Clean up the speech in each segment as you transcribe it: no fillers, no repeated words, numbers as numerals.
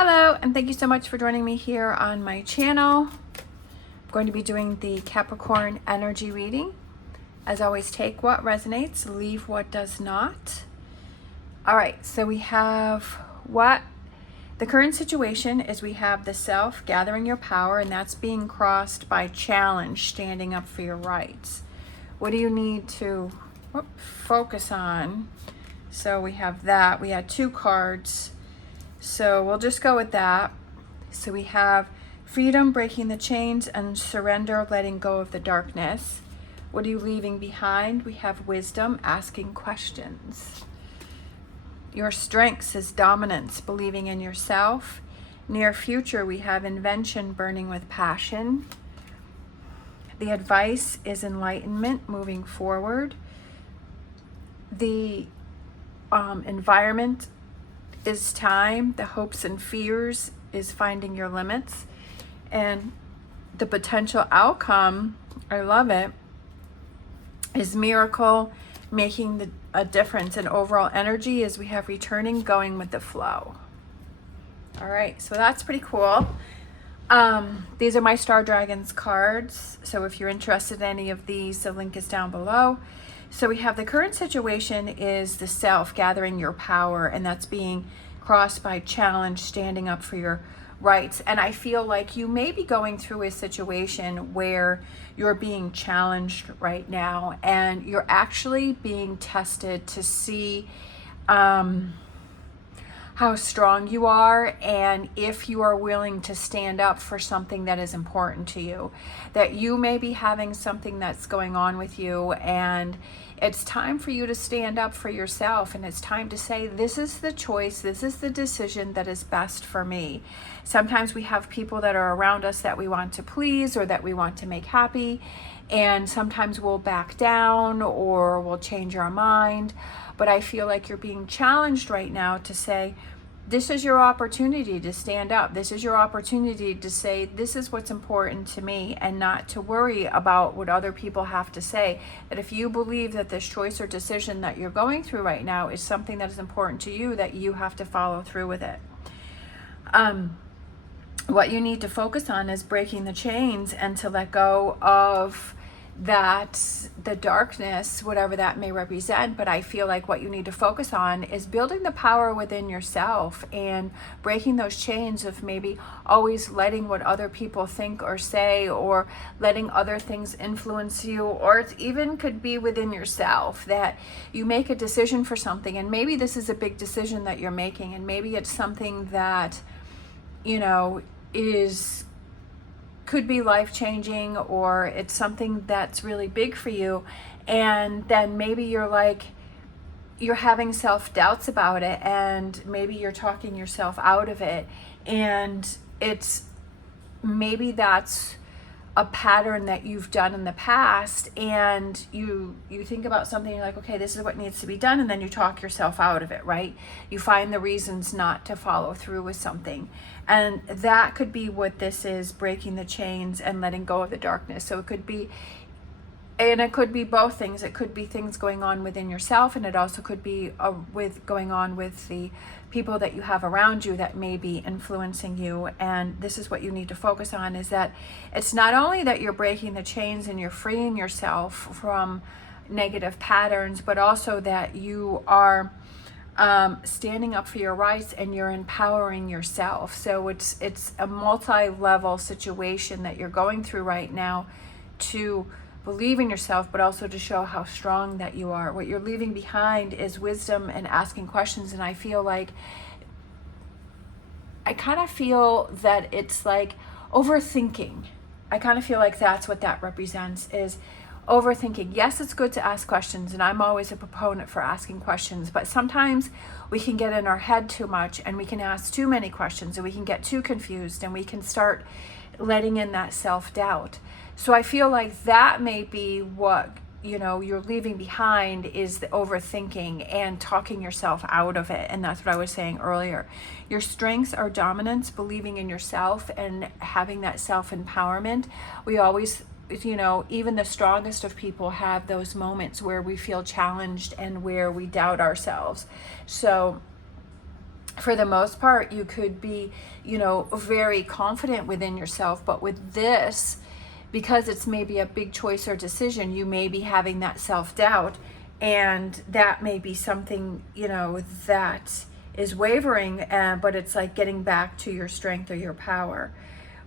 Hello, and thank you so much for joining me here on my channel. I'm going to be doing the Capricorn energy reading. As always, take what resonates, leave what does not. All right, so we have what the current situation is. We have the self gathering your power, and that's being crossed by challenge, standing up for your rights. What do you need to focus on? So we have that. We had two cards. So we'll just go with that. So we have freedom, breaking the chains, and surrender, letting go of the darkness. What are you leaving behind? We have wisdom, asking questions. Your strengths is dominance, believing in yourself. Near future, we have invention, burning with passion. The advice is enlightenment, moving forward. The environment is time. The hopes and fears is finding your limits. And the potential outcome, I love it, is miracle, making a difference. And overall energy is we have returning, going with the flow. All right, so that's pretty cool. These are my Star Dragons cards. So if you're interested in any of these, the link is down below. So we have the current situation is the self gathering your power, and that's being crossed by challenge, standing up for your rights. And I feel like you may be going through a situation where you're being challenged right now, and you're actually being tested to see how strong you are, and if you are willing to stand up for something that is important to you. That you may be having something that's going on with you, and it's time for you to stand up for yourself, and it's time to say, this is the choice, this is the decision that is best for me. Sometimes we have people that are around us that we want to please or that we want to make happy, and sometimes we'll back down or we'll change our mind. But I feel like you're being challenged right now to say, this is your opportunity to stand up. This is your opportunity to say, this is what's important to me, and not to worry about what other people have to say. That if you believe that this choice or decision that you're going through right now is something that is important to you, that you have to follow through with it. What you need to focus on is breaking the chains and to let go of the darkness, whatever that may represent. But I feel like what you need to focus on is building the power within yourself and breaking those chains of maybe always letting what other people think or say, or letting other things influence you. Or it even could be within yourself that you make a decision for something, and maybe this is a big decision that you're making, and maybe it's something that, you know, could be life-changing, or it's something that's really big for you, and then maybe you're having self-doubts about it, and maybe you're talking yourself out of it, and maybe that's a pattern that you've done in the past, and you think about something, you're like, okay, this is what needs to be done, and then you talk yourself out of it, right? You find the reasons not to follow through with something. And that could be what this is, breaking the chains and letting go of the darkness. So it could be, and it could be both things. It could be things going on within yourself, and it also could be going on with the people that you have around you that may be influencing you. And this is what you need to focus on, is that it's not only that you're breaking the chains and you're freeing yourself from negative patterns, but also that you are standing up for your rights and you're empowering yourself. So it's a multi-level situation that you're going through right now, to believe in yourself, but also to show how strong that you are. What you're leaving behind is wisdom and asking questions. And I feel like, I kind of feel that it's like overthinking. I kind of feel like that's what that represents, is overthinking. Yes, it's good to ask questions, and I'm always a proponent for asking questions, but sometimes we can get in our head too much, and we can ask too many questions, and we can get too confused, and we can start letting in that self-doubt. So I feel like that may be what, you know, you're leaving behind, is the overthinking and talking yourself out of it. And that's what I was saying earlier. Your strengths are dominance, believing in yourself, and having that self-empowerment. We always, you know, even the strongest of people have those moments where we feel challenged and where we doubt ourselves. So for the most part, you could be, very confident within yourself. But with this, because it's maybe a big choice or decision, you may be having that self-doubt, and that may be something, that is wavering, but it's like getting back to your strength or your power.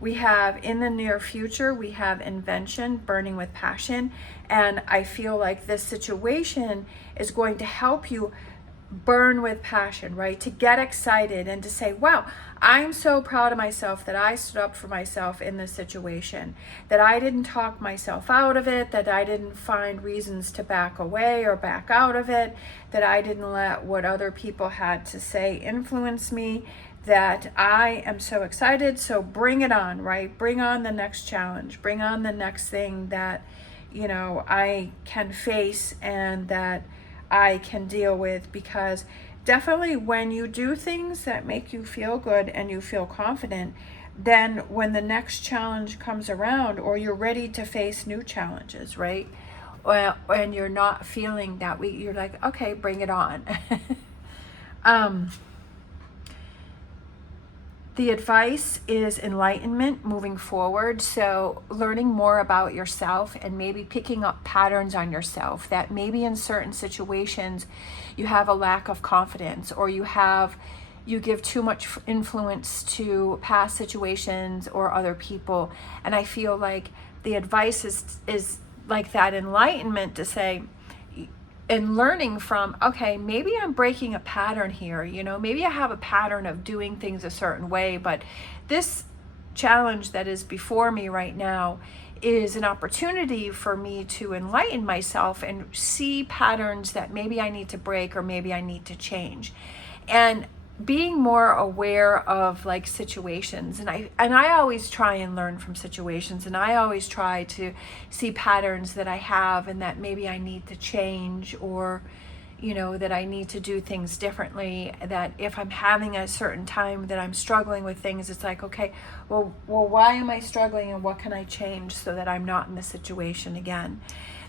We have in the near future, we have invention, burning with passion. And I feel like this situation is going to help you burn with passion, right? To get excited and to say, wow, I'm so proud of myself that I stood up for myself in this situation, that I didn't talk myself out of it, that I didn't find reasons to back away or back out of it, that I didn't let what other people had to say influence me, that I am so excited. So bring it on, right? Bring on the next challenge, bring on the next thing that, I can face and that I can deal with. Because definitely when you do things that make you feel good and you feel confident, then when the next challenge comes around, or you're ready to face new challenges, right? Well, when you're not feeling that weak, you're like, okay, bring it on. The advice is enlightenment moving forward. So learning more about yourself and maybe picking up patterns on yourself that maybe in certain situations you have a lack of confidence, or you give too much influence to past situations or other people. And I feel like the advice is like that enlightenment to say, and learning from, okay, maybe I'm breaking a pattern here, maybe I have a pattern of doing things a certain way, but this challenge that is before me right now is an opportunity for me to enlighten myself and see patterns that maybe I need to break or maybe I need to change. And being more aware of like situations, and I always try and learn from situations, and I always try to see patterns that I have and that maybe I need to change, or that I need to do things differently. That if I'm having a certain time that I'm struggling with things, it's like, okay, well why am I struggling, and what can I change so that I'm not in this situation again?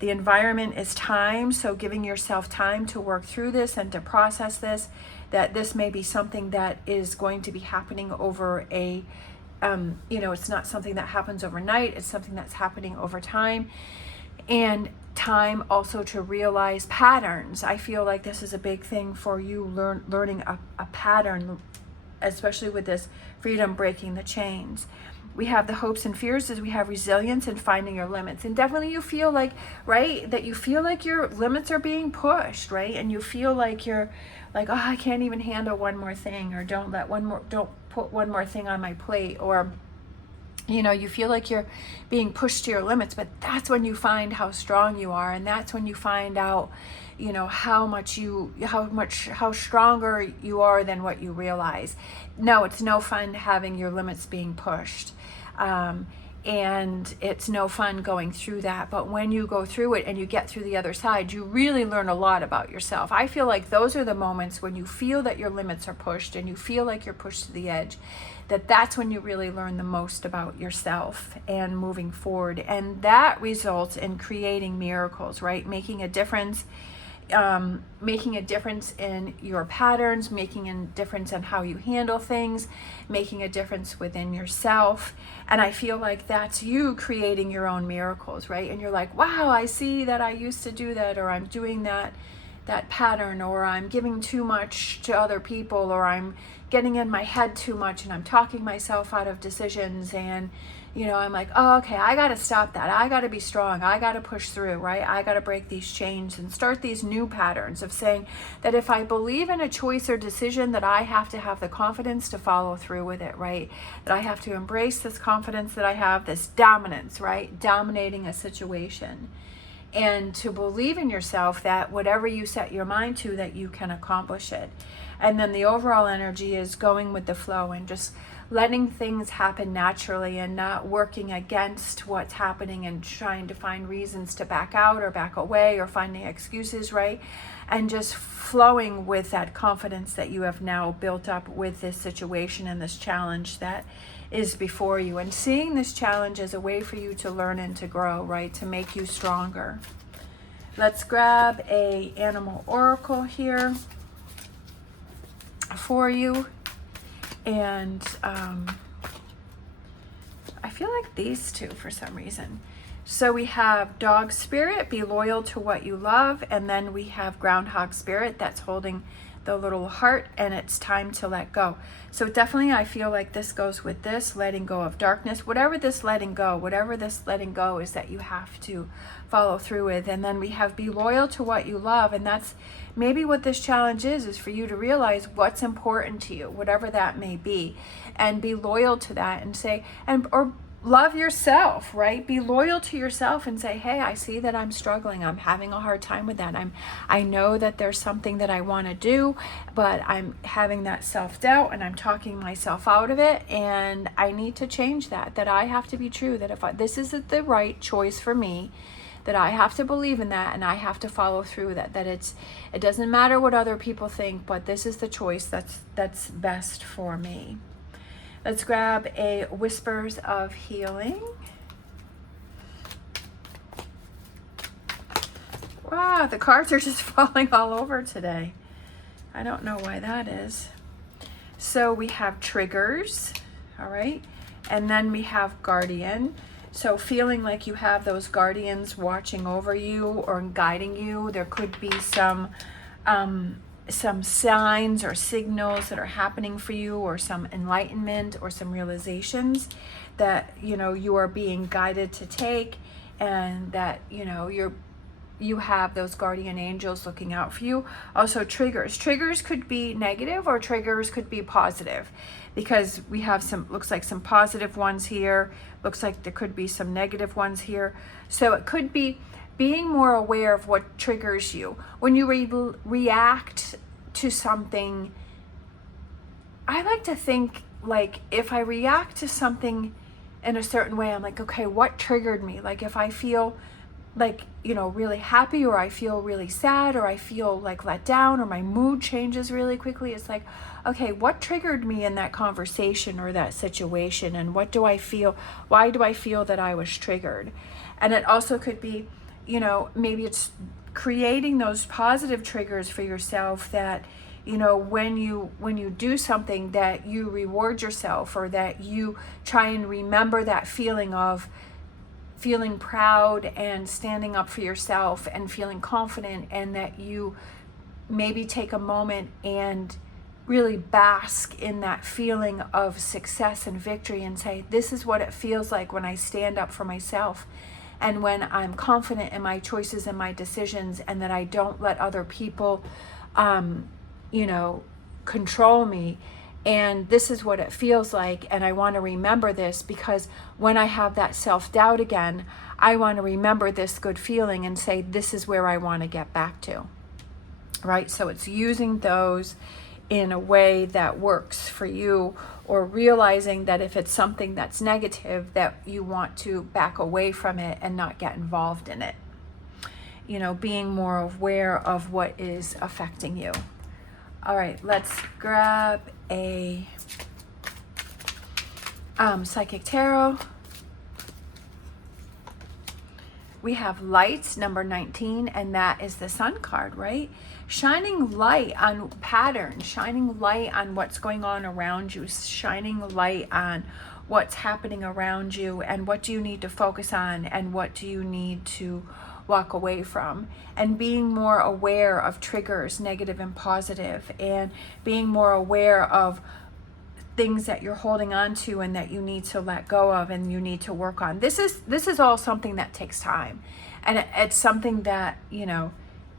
The environment is time, so giving yourself time to work through this and to process this, that this may be something that is going to be happening over it's not something that happens overnight, it's something that's happening over time. And time also to realize patterns. I feel like this is a big thing for you, learning a pattern, especially with this freedom, breaking the chains. We have the hopes and fears, as we have resilience and finding your limits. And definitely you feel like, right, that you feel like your limits are being pushed, right? And you feel like you're like, oh, I can't even handle one more thing, or don't put one more thing on my plate, or you feel like you're being pushed to your limits. But that's when you find how strong you are, and that's when you find out how stronger you are than what you realize. No, it's no fun having your limits being pushed. And it's no fun going through that. But when you go through it and you get through the other side, you really learn a lot about yourself. I feel like those are the moments when you feel that your limits are pushed and you feel like you're pushed to the edge, that's when you really learn the most about yourself and moving forward. And that results in creating miracles, right? Making a difference in your patterns, making a difference in how you handle things, making a difference within yourself. And I feel like that's you creating your own miracles, right? And you're like, wow, I see that I used to do that, or I'm doing that pattern, or I'm giving too much to other people, or I'm getting in my head too much and I'm talking myself out of decisions. And I'm like, oh, okay, I got to stop that. I got to be strong. I got to push through, right? I got to break these chains and start these new patterns of saying that if I believe in a choice or decision, that I have to have the confidence to follow through with it, right? That I have to embrace this confidence that I have, this dominance, right? Dominating a situation. And to believe in yourself that whatever you set your mind to, that you can accomplish it. And then the overall energy is going with the flow and just letting things happen naturally and not working against what's happening and trying to find reasons to back out or back away or finding excuses, right? And just flowing with that confidence that you have now built up with this situation and this challenge that is before you, and seeing this challenge as a way for you to learn and to grow, right? To make you stronger. Let's grab a animal oracle here. for you. And I feel like these two for some reason. So we have dog spirit, be loyal to what you love. And then we have groundhog spirit, that's holding the little heart, and it's time to let go. So definitely I feel like this goes with this, letting go of darkness, whatever this letting go is that you have to follow through with. And then we have be loyal to what you love. And that's maybe what this challenge is for you to realize what's important to you, whatever that may be, and be loyal to that and say, or love yourself, right? Be loyal to yourself and say, hey, I see that I'm struggling. I'm having a hard time with that. I know that there's something that I want to do, but I'm having that self-doubt and I'm talking myself out of it. And I need to change that I have to be true, that if this is the right choice for me, that I have to believe in that and I have to follow through with that it doesn't matter what other people think, but this is the choice that's best for me. Let's grab a Whispers of Healing. Wow, the cards are just falling all over today. I don't know why that is. So we have triggers, all right? And then we have guardian. So feeling like you have those guardians watching over you or guiding you. There could be some signs or signals that are happening for you, or some enlightenment or some realizations that you are being guided to take, and that you have those guardian angels looking out for you. Also triggers could be negative or triggers could be positive, because we have looks like some positive ones here, looks like there could be some negative ones here. So it could be being more aware of what triggers you. When you react to something, I like to think, like, if I react to something in a certain way, I'm like, okay, what triggered me? Like if I feel like, really happy, or I feel really sad, or I feel like let down, or my mood changes really quickly, it's like, okay, what triggered me in that conversation or that situation? And what do I feel? Why do I feel that I was triggered? And it also could be, maybe it's creating those positive triggers for yourself, that when you do something, that you reward yourself, or that you try and remember that feeling of feeling proud and standing up for yourself and feeling confident, and that you maybe take a moment and really bask in that feeling of success and victory, and say, this is what it feels like when I stand up for myself, and when I'm confident in my choices and my decisions, and that I don't let other people control me. And this is what it feels like, and I want to remember this, because when I have that self-doubt again, I want to remember this good feeling and say, this is where I want to get back to, right? So it's using those in a way that works for you, or realizing that if it's something that's negative, that you want to back away from it and not get involved in it. Being more aware of what is affecting you. All right, let's grab a Psychic Tarot. We have Lights, number 19, and that is the Sun card, right? Shining light on patterns, shining light on what's going on around you, shining light on what's happening around you, and what do you need to focus on, and what do you need to walk away from, and being more aware of triggers, negative and positive, and being more aware of things that you're holding on to and that you need to let go of and you need to work on. This is all something that takes time, and it's something that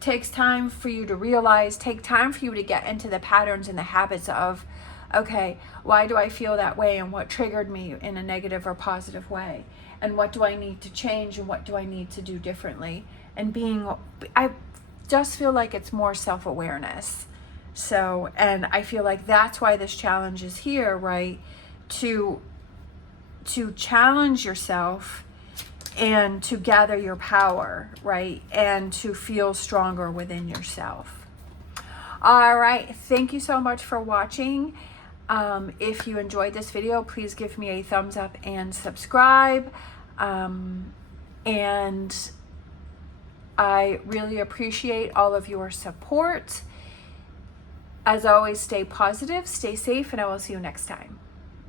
takes time for you to realize, take time for you to get into the patterns and the habits of, okay, why do I feel that way, and what triggered me in a negative or positive way, and what do I need to change, and what do I need to do differently. And I just feel like it's more self-awareness. So, and I feel like that's why this challenge is here, right? To challenge yourself and to gather your power, right? And to feel stronger within yourself. All right, thank you so much for watching. If you enjoyed this video, please give me a thumbs up and subscribe. And I really appreciate all of your support. As always, stay positive, stay safe, and I will see you next time.